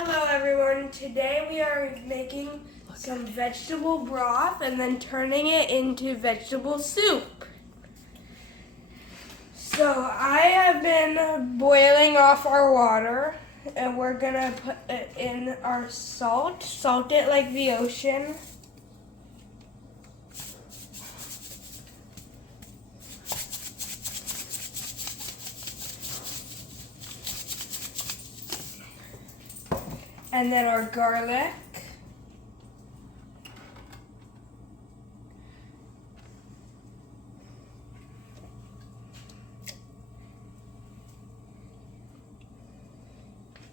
Hello everyone, today we are making some vegetable broth and then turning it into vegetable soup. So I have been boiling off our water and we're gonna put it in our salt it like the ocean. And then our garlic.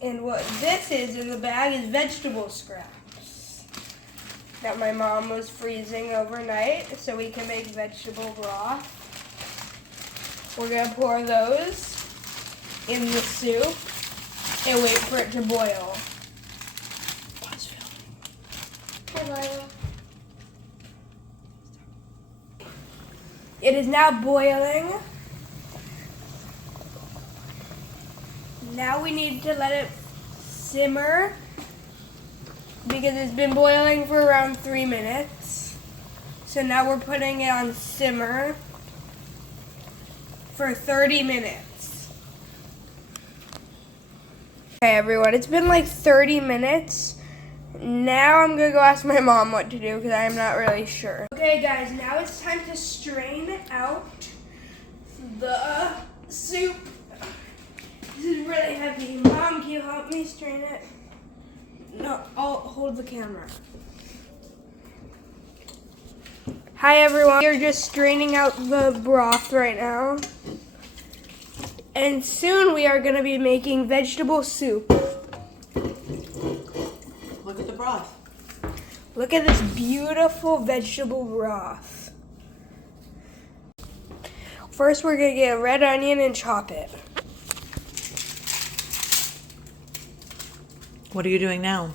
And what this is in the bag is vegetable scraps that my mom was freezing overnight so we can make vegetable broth. We're gonna pour those in the soup and wait for it to boil. It is now boiling. Now we need to let it simmer because it's been boiling for around 3 minutes. So now we're putting it on simmer for 30 minutes. Okay everyone, it's been like 30 minutes. Now I'm gonna go ask my mom what to do because I'm not really sure. Okay guys, now it's time to strain out the soup. This is really heavy. Mom, can you help me strain it? No, I'll hold the camera. Hi everyone, we're just straining out the broth right now. And soon we are gonna be making vegetable soup. Look at the broth. Look at this beautiful vegetable broth. First, we're gonna get a red onion and chop it. What are you doing now?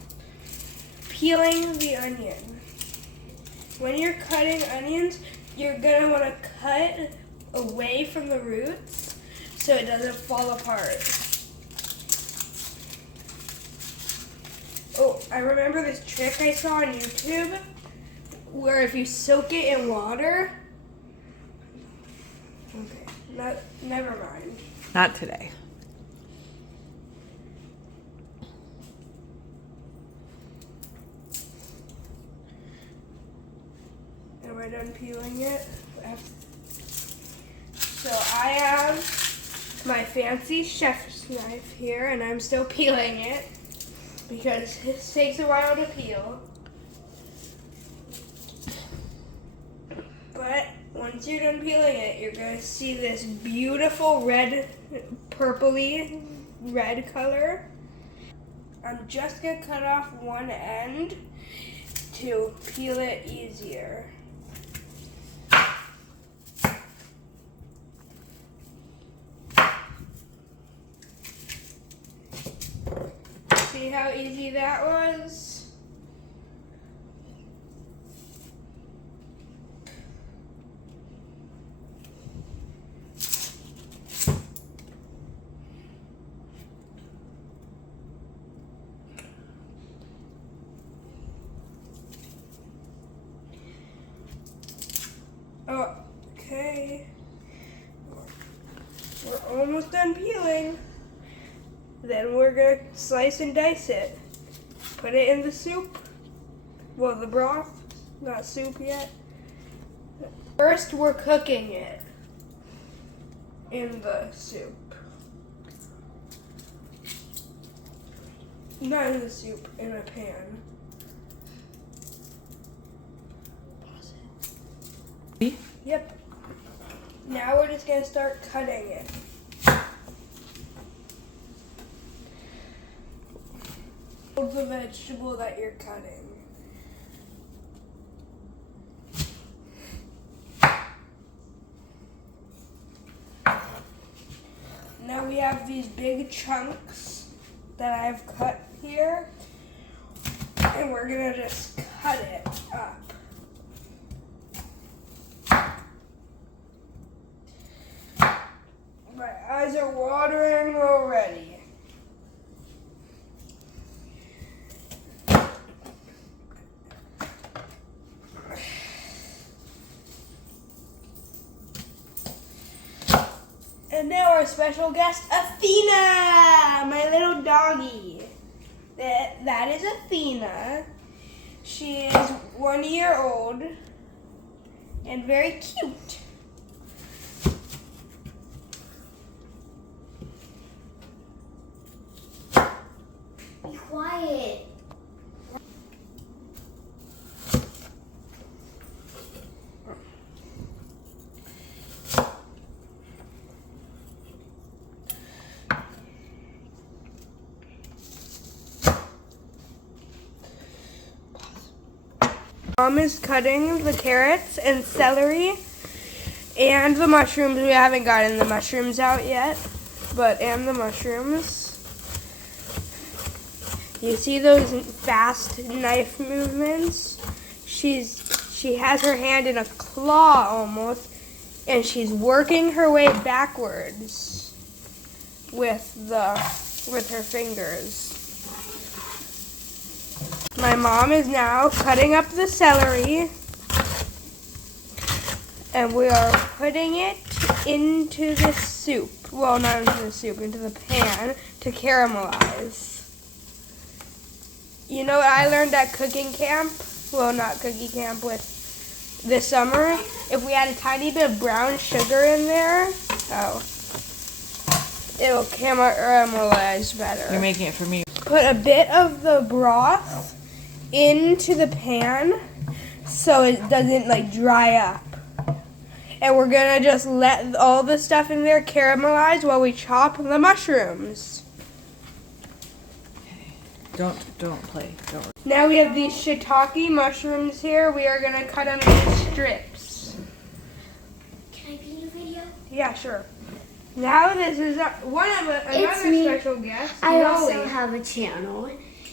Peeling the onion. When you're cutting onions, you're gonna wanna cut away from the roots so it doesn't fall apart. Oh, I remember this trick I saw on YouTube where if you soak it in water. Okay, never mind. Not today. Am I done peeling it? So I have my fancy chef's knife here and I'm still peeling it, because it takes a while to peel. But once you're done peeling it, you're gonna see this beautiful red, purpley red color. I'm just gonna cut off one end to peel it easier. See how easy that was? Okay. We're almost done peeling. Then we're gonna slice and dice it. Put it in the soup. Well, the broth, not soup yet. First, we're cooking it in the soup. Not in the soup, in a pan. Yep. Now we're just gonna start cutting it. The vegetable that you're cutting. Now we have these big chunks that I've cut here, and we're gonna just cut it up. My eyes are watering already. And now our special guest, Athena, my little doggy. That is Athena. She is 1 year old and very cute. Be quiet. Mom is cutting the carrots and celery and the mushrooms. We haven't gotten the mushrooms out yet, and the mushrooms. You see those fast knife movements? She has her hand in a claw almost, and she's working her way backwards with her fingers. My mom is now cutting up the celery, and we are putting it into the soup. Well, not into the soup, into the pan to caramelize. You know what I learned at cooking camp? Well, not cookie camp, with this summer. If we add a tiny bit of brown sugar in there, it'll caramelize better. You're making it for me. Put a bit of the broth into the pan so it doesn't dry up. And we're gonna just let all the stuff in there caramelize while we chop the mushrooms. Don't play. Don't. Now we have these shiitake mushrooms here. We are gonna cut them into strips. Can I be in your video? Yeah, sure. Now this is another me. special guest, I also Molly. have a channel.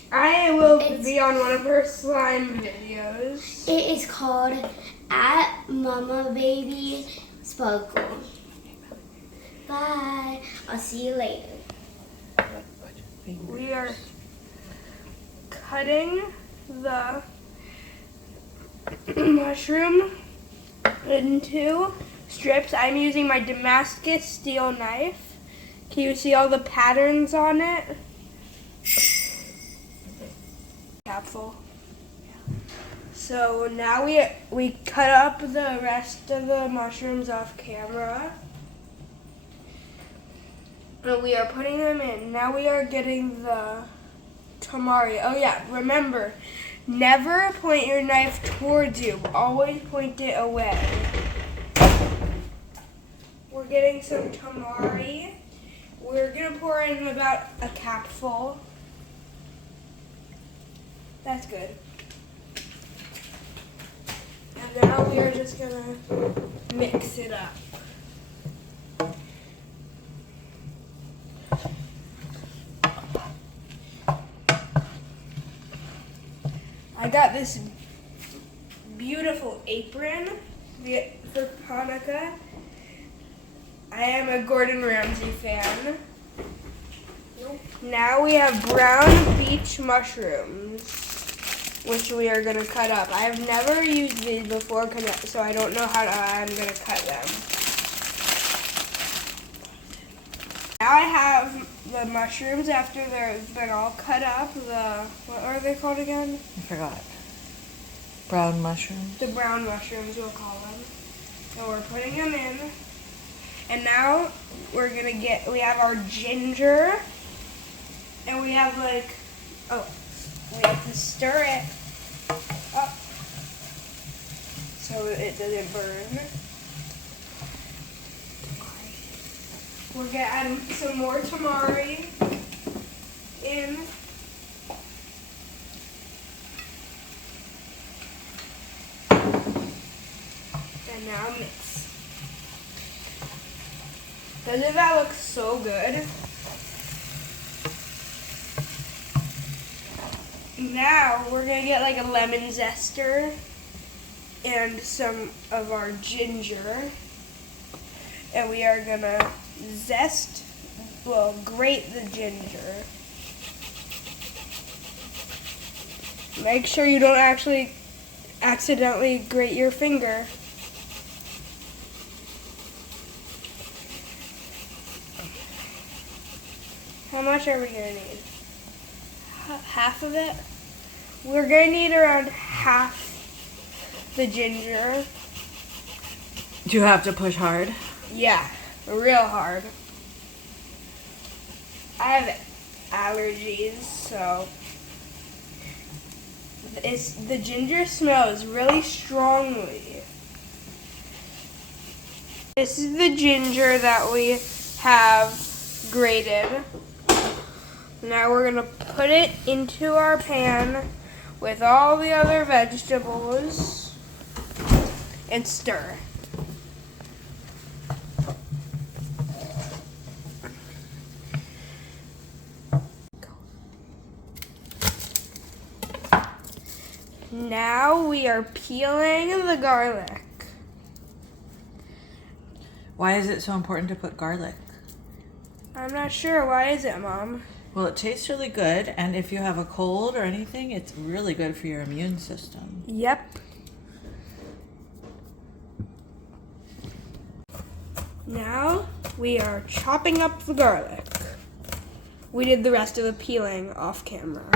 I will be on one of her slime videos. It is called @MamaBabySparkle. Bye. I'll see you later. We are cutting the mushroom into strips. I'm using my Damascus steel knife. Can you see all the patterns on it? Capful. So now we cut up the rest of the mushrooms off camera. And we are putting them in. Now we are getting the tamari. Oh yeah, remember, never point your knife towards you. Always point it away. We're getting some tamari. We're gonna pour in about a capful. That's good. And now we are just gonna mix it up. I got this beautiful apron for Hanukkah. I am a Gordon Ramsay fan. Now we have brown beach mushrooms, which we are going to cut up. I have never used these before, so I don't know how I'm going to cut them. Now I have the mushrooms after they've been all cut up. What are they called again? I forgot. Brown mushrooms. The brown mushrooms, we'll call them. So we're putting them in. And now we have our ginger. And we have we have to stir it up so it doesn't burn. We're gonna add some more tamari in. And now mix. Doesn't that look so good? Now we're gonna get a lemon zester and some of our ginger, and we are gonna grate the ginger. Make sure you don't actually accidentally grate your finger. How much are we gonna need? Half of it? We're gonna need around half the ginger. Do you have to push hard? Yeah, real hard. I have allergies, so the ginger smells really strongly. This is the ginger that we have grated. Now we're gonna put it into our pan with all the other vegetables and stir. Now we are peeling the garlic. Why is it so important to put garlic? I'm not sure. Why is it, Mom? Well, it tastes really good, and if you have a cold or anything, it's really good for your immune system. Yep. Now we are chopping up the garlic. We did the rest of the peeling off camera.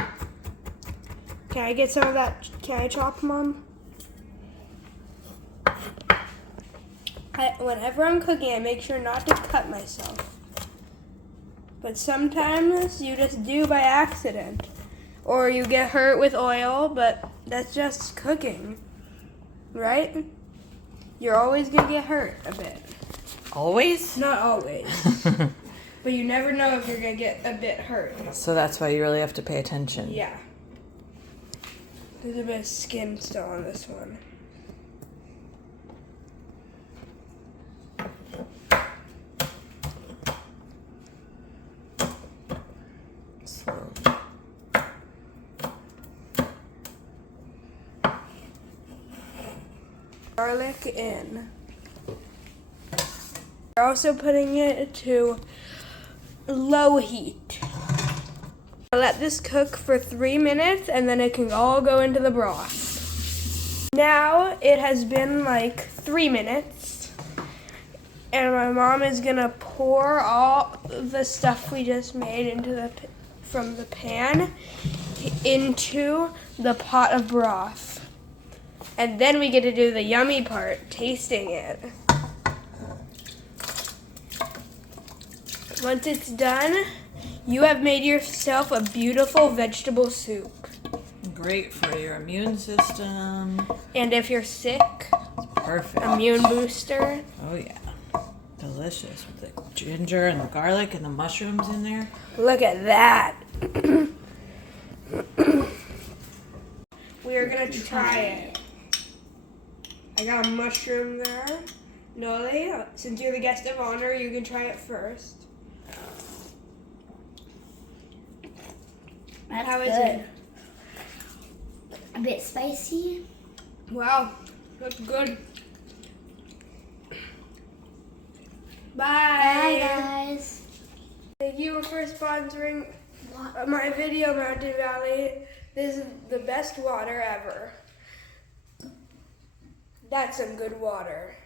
Can I get some of that? Can I chop, Mom? Whenever I'm cooking, I make sure not to cut myself. But sometimes you just do by accident. Or you get hurt with oil, but that's just cooking. Right? You're always going to get hurt a bit. Always? Not always. But you never know if you're going to get a bit hurt. So that's why you really have to pay attention. Yeah. There's a bit of skin still on this one. Garlic in. We're also putting it to low heat. Let this cook for 3 minutes and then it can all go into the broth. Now it has been like 3 minutes and my mom is gonna pour all the stuff we just made from the pan into the pot of broth. And then we get to do the yummy part, tasting it. Once it's done, you have made yourself a beautiful vegetable soup. Great for your immune system. And if you're sick, Perfect. immune booster. Oh yeah. Delicious with the ginger and the garlic and the mushrooms in there. Look at that. We are gonna try it. I got a mushroom there. Noli, since you're the guest of honor, you can try it first. That's How is good. it? A bit spicy. Wow, that's good. Bye. Bye, guys. Thank you for sponsoring my video, Mountain Valley. This is the best water ever. That's some good water.